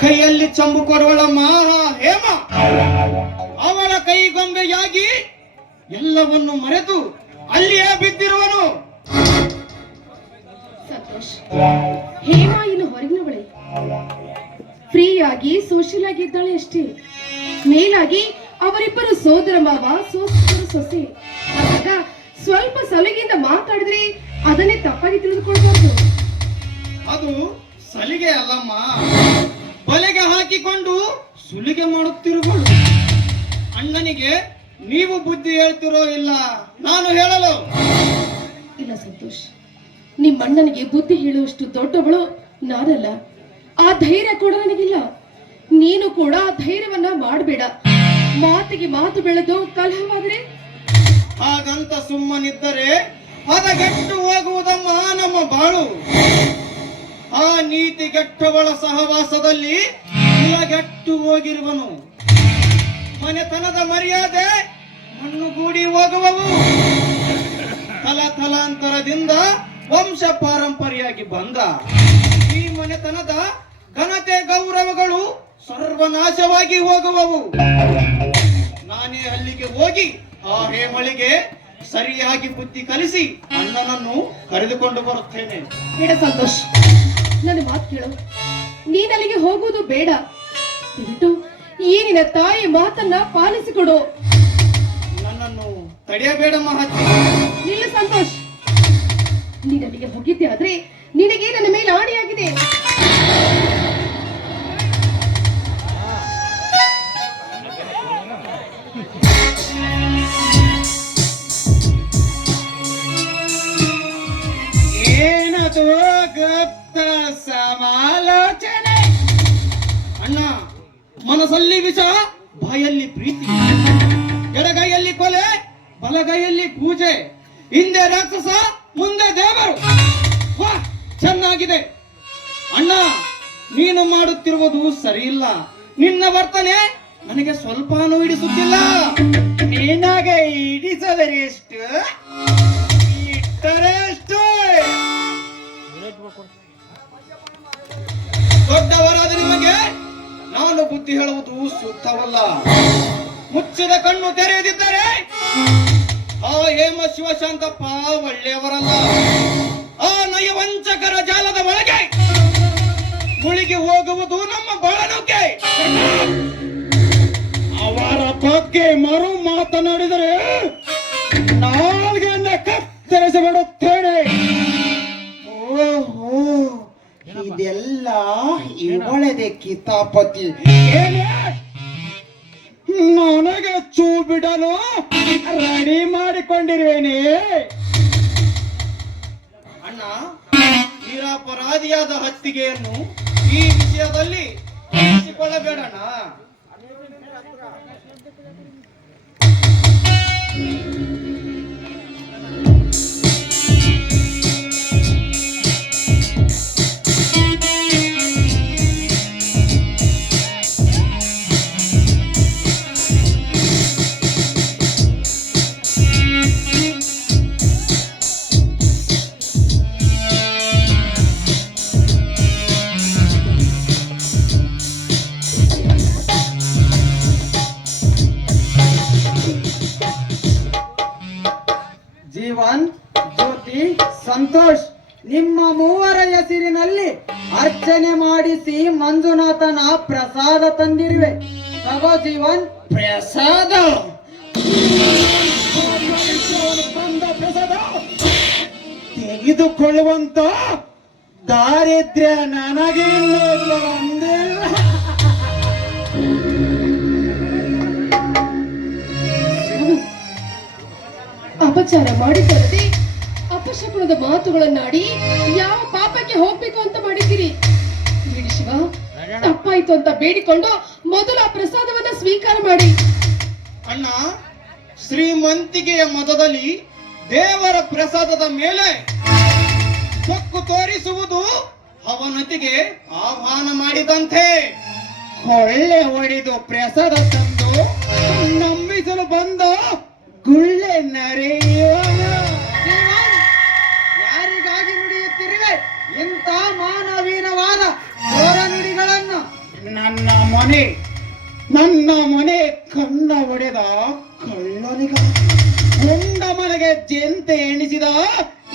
ಕೈಯಲ್ಲಿ ಚಂಬು ಕೊಡುವಳ ಮಾರ ಹೇಮ. ಅವಳ ಕೈಗೊಂಬೆಯಾಗಿ ಎಲ್ಲವನ್ನು ಮರೆತು ಅಲ್ಲಿಯೇ ಬಿದ್ದಿರುವನು. ಸಂತೋಷ್ ಹೇಮಾ ಇನ್ನು ಹೊರಗಿನವಳೆ? ಫ್ರೀಯಾಗಿ ಸೋಷಿಯಲ್ ಆಗಿ ಇದ್ದಾಳೆ ಅಷ್ಟೇ. ಮೇಲಾಗಿ ಅವರಿಬ್ಬರು ಸೋದರ ಮಾವ ಸೋದರ ಸೊಸೆ. ಆಗ ಸ್ವಲ್ಪ ಸಲಿಗೆಯಿಂದ ಮಾತಾಡಿದ್ರೆ ಅದನ್ನೇ ತಪ್ಪಾಗಿ ತಿಳಿದುಕೊಳ್ಬಾರ್ದು. ಅದು ಸಲಿಗೆ ಅಲ್ಲಮ್ಮ. ಬಲೆಗೆ ಹಾಕಿಕೊಂಡು ಸುಲಿಗೆ ಮಾಡುತ್ತಿರಬಹುದು ಅಣ್ಣನಿಗೆ ನೀವು ಬುದ್ಧಿ ಹೇಳ್ತಿರೋ ಇಲ್ಲ ನಾನು ಹೇಳಲು. ಇಲ್ಲ ಸಂತೋಷ್ ನಿಮ್ಮ ಅಣ್ಣನಿಗೆ ಬುದ್ಧಿ ಹೇಳುವಷ್ಟು ದೊಡ್ಡವಳು ನಾನಲ್ಲ. ಆ ಧೈರ್ಯ ಕೂಡ ನನಗಿಲ್ಲ. ನೀನು ಕೂಡ ಆ ಧೈರ್ಯವನ್ನ ಮಾಡಬೇಡ. ಮಾತಿಗೆ ಮಾತು ಬೆಳೆದು ಕಲಹವಾದರೆ? ಹಾಗಂತ ಸುಮ್ಮನಿದ್ದರೆ ಹದಗೆಟ್ಟು ಹೋಗುವುದಮ್ಮ ನಮ್ಮ ಬಾಳು. ಆ ನೀತಿಗೆಟ್ಟವಳ ಸಹವಾಸದಲ್ಲಿ ಕುಲಗೆಟ್ಟು ಹೋಗಿರುವನು. ಮನೆತನದ ಮರ್ಯಾದೆ ಮಣ್ಣುಗೂಡಿ ಹೋಗುವವು. ತಲತಲಾಂತರದಿಂದ ವಂಶ ಪಾರಂಪರ್ಯಾಗಿ ಬಂದ ಈ ಮನೆತನದ ಘನತೆ ಗೌರವಗಳು ಸರ್ವನಾಶವಾಗಿ ಹೋಗುವವು. ನಾನೇ ಅಲ್ಲಿಗೆ ಹೋಗಿ ಆ ಹೇಮಳಿಗೆ ಸರಿಯಾಗಿ ಬುದ್ಧಿ ಕಲಿಸಿ ಅಣ್ಣನನ್ನು ಕರೆದುಕೊಂಡು ಬರುತ್ತೇನೆ. ಸಂತೋಷ್. ನನ್ನ ಮಾತು ಕೇಳು. ನೀನ್ ಅಲ್ಲಿಗೆ ಹೋಗುವುದು ಬೇಡ. ದಯವಿಟ್ಟು ಈ ನಿನ್ನ ತಾಯಿ ಮಾತನ್ನ ಪಾಲಿಸಿಕೊಡು. ನನ್ನನ್ನು ತಡೆಯಬೇಡ ಮಹತ್ವ ಇಲ್ಲ ಸಂತೋಷ್. ನೀನ್ ಅಲ್ಲಿಗೆ ಹೋಗಿದ್ದೆ ಆದ್ರೆ ನಿನಗೆ ನನ್ನ ಮೇಲೆ ಆಣೆಯಾಗಿದೆ. ಅಣ್ಣ, ನೀನು ಮಾಡುತ್ತಿರುವುದು ಸರಿಯಿಲ್ಲ. ನಿನ್ನ ವರ್ತನೆ ನನಗೆ ಸ್ವಲ್ಪನೂ ಹಿಡಿಸುತ್ತಿಲ್ಲ. ನಿನಗೆ ಹಿಡಿಸದರೆ ಎಷ್ಟು ಇಟ್ಟರೆ ಎಷ್ಟು ದೊಡ್ಡವರಾದ ನಿಮಗೆ ನಾನು ಬುದ್ಧಿ ಹೇಳುವುದು ಸೂಕ್ತವಲ್ಲ. ಮುಚ್ಚಿದ ಕಣ್ಣು ತೆರೆಯದಿದ್ದರೆ, ಆ ಹೇಮ ಶಿವಶಾಂತಪ್ಪ ಒಳ್ಳೆಯವರಲ್ಲ. ನಯವಂಚಕರ ಜಾಲದ ಒಳಗೆ ಮುಳುಗಿ ಹೋಗುವುದು ನಮ್ಮ ಬಾಳನುಕೆ. ಅವರ ಬಗ್ಗೆ ಮರು ಮಾತನಾಡಿದರೆ ನಾಲ್ಗೆಯನ್ನ ಕತ್ತರಿಸಿ ಬಿಡುತ್ತೇನೆ ಓಹೋ, ಇದೆಲ್ಲ ಇವಳದೆ ಕಿತಾಪತಿ. ನನಗೆ ಚೂ ಬಿಡಲು ರೆಡಿ ಮಾಡಿಕೊಂಡಿರುವೇನೆ ನಿರಪರಾಧಿಯಾದ ಹತ್ತಿಗೆಯನ್ನು ಈ ವಿಷಯದಲ್ಲಿ ತಿಳಿಸಿಕೊಳ್ಳಬೇಡಣ್ಣ. ಜೀವನ್ ಜ್ಯೋತಿ, ಸಂತೋಷ್, ನಿಮ್ಮ ಮೂವರ ಹೆಸರಿನಲ್ಲಿ ಅರ್ಚನೆ ಮಾಡಿಸಿ ಮಂಜುನಾಥನ ಪ್ರಸಾದ ತಂದಿರುವೆ. ತಗೋ ಜೀವನ್, ಪ್ರಸಾದ. ತೆಗೆದುಕೊಳ್ಳುವಂತ ದಾರಿದ್ರ್ಯ ನನಗೆ ಮಾಡಿದ್ದಲ್ಲದೆ ಅಪಚಾರ ಮಾಡಿದ್ದರದೆ ಅಪಶಕುನದ ಮಾತುಗಳನ್ನಾಡಿ ಯಾವ ಪಾಪಕ್ಕೆ ಹೋಗ್ಬೇಕು ಅಂತ ಮಾಡಿದ್ದೀರಿ? ಬಿಡಿ ಶಿವ. ತಪ್ಪಾಯ್ತು ಅಂತ ಬೇಡಿಕೊಂಡು ಮೊದಲು ಆ ಪ್ರಸಾದವನ್ನ ಸ್ವೀಕಾರ ಮಾಡಿ. ಅಣ್ಣ ಶ್ರೀಮಂತಿಕೆಯ ಮತದಲ್ಲಿ ದೇವರ ಪ್ರಸಾದದ ಮೇಲೆ ಸೊಕ್ಕು ತೋರಿಸುವುದು ಅವನತಿಗೆ ಆಹ್ವಾನ ಮಾಡಿದಂತೆ. ಒಳ್ಳೆ ಹೊಡೆದು ಪ್ರಸಾದ ತಂದು ನಂಬಿಸಲು ಬಂದ ಗುಳ್ಳೆ ಜೀವನ್ ಯಾರಿಗಾಗಿ ನುಡಿಯುತ್ತಿರುವೆ? ಇಂಥ ಮಾನವೀನವಾದ ಘೋರ ನುಡಿಗಳನ್ನು ಮನೆ, ನನ್ನ ಮನೆ ಕಣ್ಣ ಒಡೆದ ಕಳ್ಳನಿಗ. ಗುಂಡ ಮನೆಗೆ ಜಂತೆ ಎಣಿಸಿದ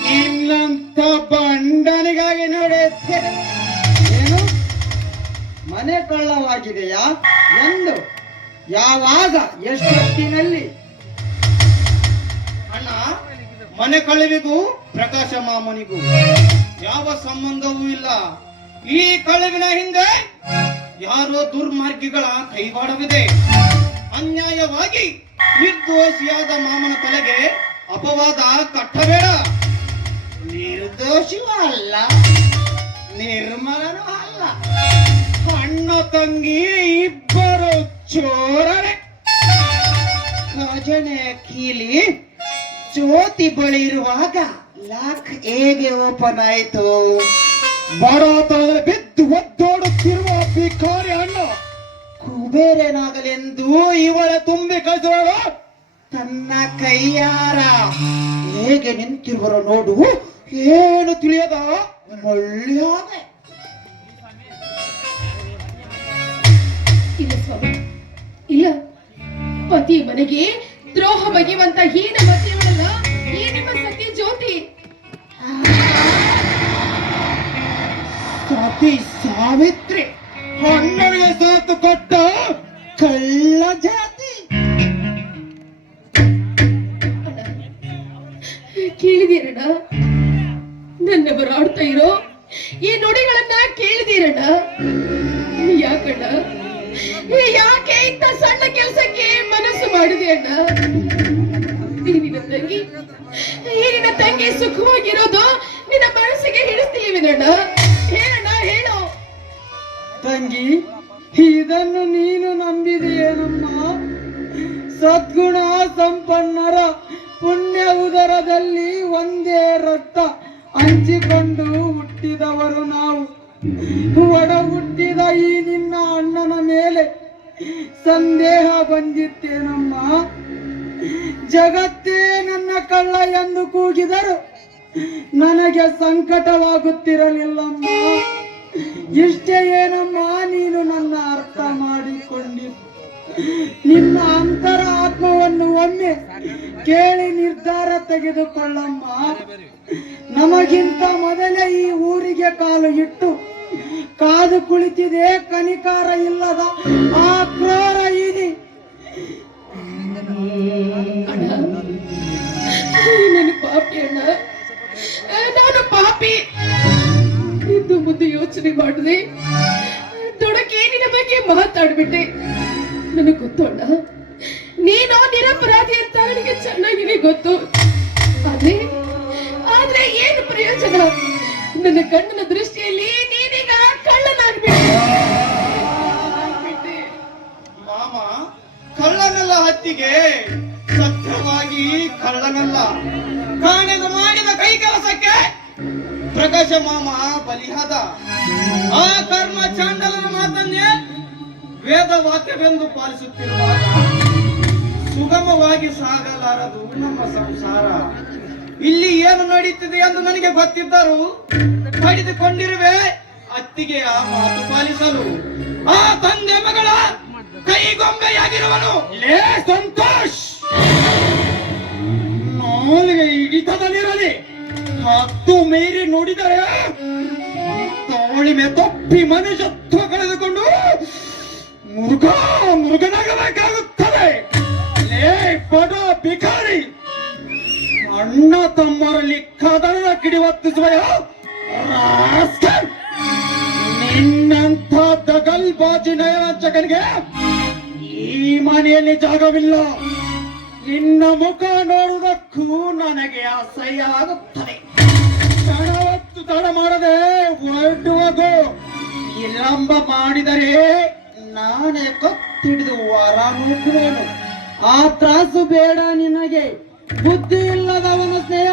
ನಿನ್ನಂತ ಬಂಡನಿಗಾಗಿ ನಡೆಯುತ್ತೆ ಏನು? ಮನೆ ಕಳ್ಳವಾಗಿದೆಯಾ ಎಂದು ಯಾವಾಗ ಎಷ್ಟೊತ್ತಿನಲ್ಲಿ ಮನೆ ಕಳವಿಗೂ, ಪ್ರಕಾಶ ಮಾಮನಿಗೂ. ಯಾವ ಸಂಬಂಧವೂ ಇಲ್ಲ. ಈ ಕಳುವಿನ ಹಿಂದೆ ಯಾರೋ ದುರ್ಮಾರ್ಗಿಗಳ ಕೈವಾಡವಿದೆ. ಅನ್ಯಾಯವಾಗಿ ನಿರ್ದೋಷಿಯಾದ ಮಾಮನ ತಲೆಗೆ ಅಪವಾದ ಕಟ್ಟಬೇಡ. ನಿರ್ದೋಷಿಯೂ ಅಲ್ಲ, ನಿರ್ಮಲನೂ ಅಲ್ಲ. ಅಣ್ಣ ತಂಗಿ ಇಬ್ಬರು ಚೋರರೆ. ಖಜನೆ ಕೀಲಿ ಜ್ಯೋತಿ ಬಳಿ ಇರುವಾಗ ಲಾಕ್ ಹೇಗೆ ಓಪನ್ ಆಯ್ತು? ಬರೋತ ಬಿದ್ದು ಒದ್ದೋಡುತ್ತಿರುವ ಭಿಕಾರಿ ಅಣ್ಣ. ಕುಬೇರನಾಗಲೆಂದು ಇವಳ ತುಂಬಿ ಕಳಿಸೋಳು ತನ್ನ ಕೈಯಾರ. ಹೇಗೆ ನಿಂತಿರುವರು ನೋಡು. ಏನು ತಿಳಿಯದ? ಮಳ್ಳ್ಯಾದ ಇಲ್ಲ ಇಲ್ಲ. ಪತಿ ಮನೆಗೆ ದ್ರೋಹ ಬಗೆಯುವಂತ ಹೀನ ಮತಿಯವಳಲ್ಲ ಸತಿ ಸಾವಿತ್ರಿ ಹೊನ್ನಳಿಗೆ ಸಾತು ಕೊಟ್ಟ ಕಳ್ಳ ಜಾತಿ. ಕೇಳಿದಿರಣ್ಣ? ನನ್ನ ಆಡ್ತಾ ಇರೋ ಈ ನುಡಿಗಳನ್ನ ಕೇಳಿದಿರಣ್ಣ? ಯಾಕಣ್ಣ? ಯಾಕೆ ಇಂಥ ಸಣ್ಣ ಕೆಲಸಕ್ಕೆ ಮನಸ್ಸು ಮಾಡಿದೆ ಅಣ್ಣ ಈ ನಿನ್ನ ತಂಗಿ, ಈ ನಿನ್ನ ತಂಗಿ ಸುಖವಾಗಿರೋದು ನಿನ್ನ ಮನಸ್ಸಿಗೆ ಹಿಡಿಸ್ತೀವಿ ಹೇಳು ತಂಗಿ ಇದನ್ನು ನೀನು ನಂಬಿದೆಯೇನಮ್ಮ ಸದ್ಗುಣ ಸಂಪನ್ನರ ಪುಣ್ಯ ಉದರದಲ್ಲಿ ಒಂದೇ ರಕ್ತ ಹಂಚಿಕೊಂಡು ಹುಟ್ಟಿದವರು ನಾವು. ಒಡ ಹುಟ್ಟಿದ ಈ ನಿನ್ನ ಅಣ್ಣನ ಮೇಲೆ ಸಂದೇಹ ಬಂದಿತ್ತೇನಮ್ಮ ಜಗತ್ತೇ ನನ್ನ ಕಳ್ಳ ಎಂದು ಕೂಗಿದರು ನನಗೆ ಸಂಕಟವಾಗುತ್ತಿರಲಿಲ್ಲಮ್ಮ. ಇಷ್ಟೇ ಏನಮ್ಮ ನೀನು ನನ್ನ ಅರ್ಥ ಮಾಡಿಕೊಂಡಿ ನಿನ್ನ ಅಂತರ ಆತ್ಮವನ್ನು ಒಮ್ಮೆ ಕೇಳಿ ನಿರ್ಧಾರ ತೆಗೆದುಕೊಳ್ಳಮ್ಮ. ನಮಗಿಂತ ಮೊದಲೇ ಈ ಊರಿಗೆ ಕಾಲು ಇಟ್ಟು ಕಾದು ಕುಳಿತಿದೆ, ಕನಿಕಾರ ಇಲ್ಲದ ಆ ಹತ್ತಿಗೆ ಸತ್ಯವಾಗಿ ಕಳ್ಳನಲ್ಲ ಕಾಣದು ಮಾಡಿದ ಕೈ ಕೆಲಸಕ್ಕೆ ಪ್ರಕಾಶ ಮಾಮ ಬಲಿಹದ. ಆ ಕರ್ಮ ಚಾಂಡಲನ ಮಾತನ್ನೇ ವೇದ ವಾಕ್ಯವೆಂದು ಪಾಲಿಸುತ್ತಿರುವಾಗ ಸುಗಮವಾಗಿ ಸಾಗಲಾರದು ನಮ್ಮ ಸಂಸಾರ. ಇಲ್ಲಿ ಏನು ನಡೀತಿದೆ ಎಂದು ನನಗೆ ಗೊತ್ತಿದ್ದರು ಪಡೆದುಕೊಂಡಿರುವೆ ಆ ಮಾತು ಪಾಲಿಸಲು. ಆ ತಂದೆ ಮಗಳ ಕೈಗೊಂಬೆಯಾಗಿರುವನು. ಲೇ ಸಂತೋಷ್. ನಾಲಿಗೆ ಹಿಡಿತದಲ್ಲಿರಲಿ. ಹತ್ತು ಮೀರಿ ನೋಡಿದರೆ ತಾಳಿಮೆ ತಪ್ಪಿ ಮನುಷ್ಯತ್ವ ಕಳೆದುಕೊಂಡು ಮುರುಘ ಮುರುಗನಾಗಬೇಕಾಗುತ್ತದೆ ಲೇ ಬಡ ಬಿಕಾರಿ ಅಣ್ಣ ತಮ್ಮರಲ್ಲಿ ಕದನ ಕಿಡಿವತ್ತಿಸುವೆಯ ರಾಸ್ಕಲ್! ನಿನ್ನಂಥ ನಯವಂಚಕನಿಗೆ ಈ ಮನೆಯಲ್ಲಿ ಜಾಗವಿಲ್ಲ. ನಿನ್ನ ಮುಖ ನೋಡುವುದಕ್ಕೂ ನನಗೆ ಅಸಹ್ಯ ಆಗುತ್ತದೆ ತಡವತ್ತು ತಡ ಮಾಡದೆ ಹೊರಡುವುದು ವಿಳಂಬ ಮಾಡಿದರೆ ನಾನೇ ಕತ್ತಿಡಿದು ವರ ಆ ತ್ರಾಸು ಬೇಡ ನಿನಗೆ. ಬುದ್ಧಿ ಇಲ್ಲದವನ ಸ್ನೇಹ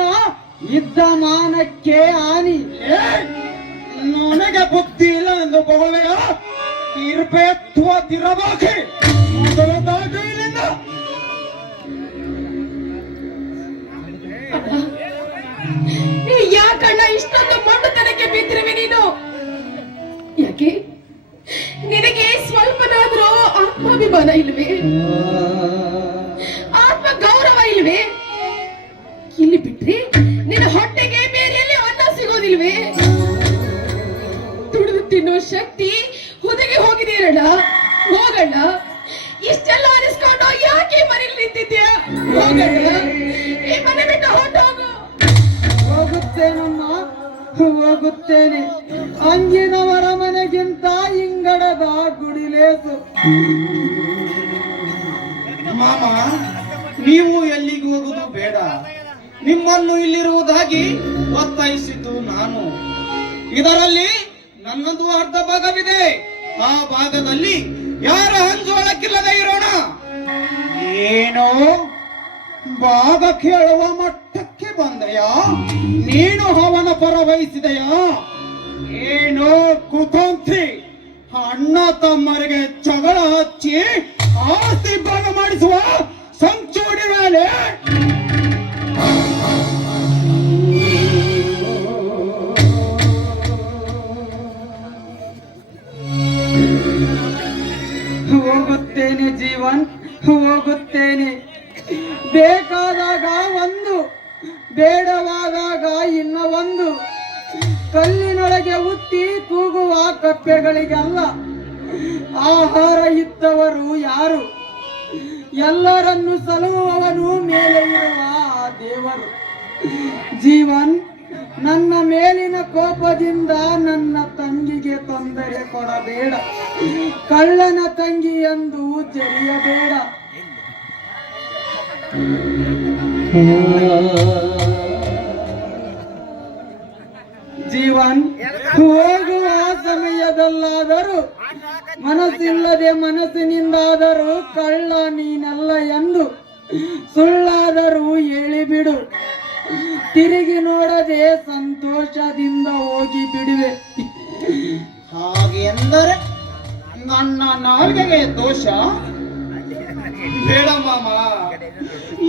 ಇದ್ದ ಮಾನಕ್ಕೆ ಹಾನಿ. ನನಗೆ ಬುದ್ಧಿ ಇಲ್ಲ ಎಂದು ಬಗಳೆಯ ಇರ್ಬೇತ್ವ ತಿರಬಾಕೆ ಮೊದಲದಾಗಿ ಇಲ್ಲಿಂದ ಯಾಕಣ್ಣ ಇಷ್ಟೊಂದು ಮೊಂಡುತನಕ್ಕೆ ಬಿದ್ದಿರುವೆ ಹೋಗುತ್ತೇನಮ್ಮ ಹೋಗುತ್ತೇನೆ. ಅಂಗಿನವರ ಮನೆಗಿಂತ ಇಂಗಡದ ಗುಡಿಲೇಸು ಮಾಮ ನೀವು ಎಲ್ಲಿಗೆ ಹೋಗುದು ಬೇಡ. ನಿಮ್ಮನ್ನು ಇಲ್ಲಿರುವುದಾಗಿ ಒತ್ತಾಯಿಸಿದ್ದು ನಾನು. ಇದರಲ್ಲಿ ನನ್ನದು ಅರ್ಧ ಭಾಗವಿದೆ. ಆ ಭಾಗದಲ್ಲಿ ಯಾರ ಹಂಜೋಳಕ್ಕಿಲ್ಲದೆ ಇರೋಣ? ಏನು? ಭಾಗ ಕೇಳುವ ಮಟ್ಟಕ್ಕೆ ಬಂದೆಯಾ? ನೀನು ಅವನ ಪರ ವಹಿಸಿದೆಯಾ? ಏನೋ ಕುತಂತ್ರಿ. ಅಣ್ಣ ತಮ್ಮರಿಗೆ ಜಗಳ ಹಚ್ಚಿ ಆಸ್ತಿ ಭಾಗ ಮಾಡಿಸುವ ಸಂಚೂಡಿ ಮೇಲೆ. ಹೋಗುತ್ತೇನೆ ಜೀವನ್, ಹೋಗುತ್ತೇನೆ. ಬೇಕಾದಾಗ ಒಂದು ಬೇಡವಾದಾಗ ಇನ್ನ ಒಂದು. ಕಲ್ಲಿನೊಳಗೆ ಉತ್ತಿ ತೂಗುವ ಕಪ್ಪೆಗಳಿಗೆಲ್ಲ ಆಹಾರ ಇದ್ದವರು ಯಾರು? ಎಲ್ಲರನ್ನು ಸಲುವವನು ಮೇಲೆ ಇರುವ ದೇವರು. ಜೀವನ್, ನನ್ನ ಮೇಲಿನ ಕೋಪದಿಂದ ನನ್ನ ತಂಗಿಗೆ ತೊಂದರೆ ಕೊಡಬೇಡ. ಕಳ್ಳನ ತಂಗಿ ಎಂದು ಜರಿಯಬೇಡ. ಜೀವನ್ ಹೋಗುವ ಸಮಯದಲ್ಲಾದರೂ ಮನಸ್ಸಿಲ್ಲದೆ ಮನಸ್ಸಿನಿಂದಾದರೂ ಕಳ್ಳ ನೀನಲ್ಲ ಎಂದು ಸುಳ್ಳಾದರೂ ಹೇಳಿಬಿಡು. ತಿರುಗಿ ನೋಡದೆ ಸಂತೋಷದಿಂದ ಹೋಗಿ ಬಿಡುವೆ. ಹಾಗೆಂದರೆ ನನ್ನ ನಾಲ್ಗೆಗೆ ದೋಷ? ಬೇಡ ಮಾಮ.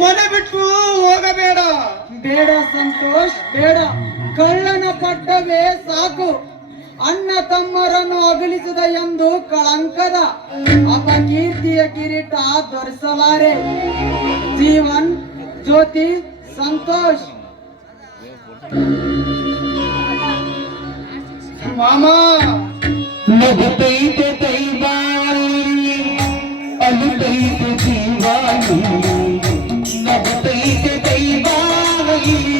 ಮನೆ ಬಿಟ್ಟು ಹೋಗಬೇಡ. ಬೇಡ ಸಂತೋಷ್, ಬೇಡ. ಕಳ್ಳನ ಪಟ್ಟವೇ ಸಾಕು. ಅಣ್ಣ ತಮ್ಮರನ್ನು ಅಗಲಿಸಿದ ಎಂದು ಕಳಂಕದ ಅಪಕೀರ್ತಿಯ ಕಿರೀಟ ಧರಿಸಲಾರೆ. ಜೀವನ್, ಜ್ಯೋತಿ, ಸಂತೋಷ್. ಮಾಮಾ. ನಗುತ್ತೈತೆ ದೈವಾನಿ ನಗುತ್ತೈತೆ ದೈವಾನಿ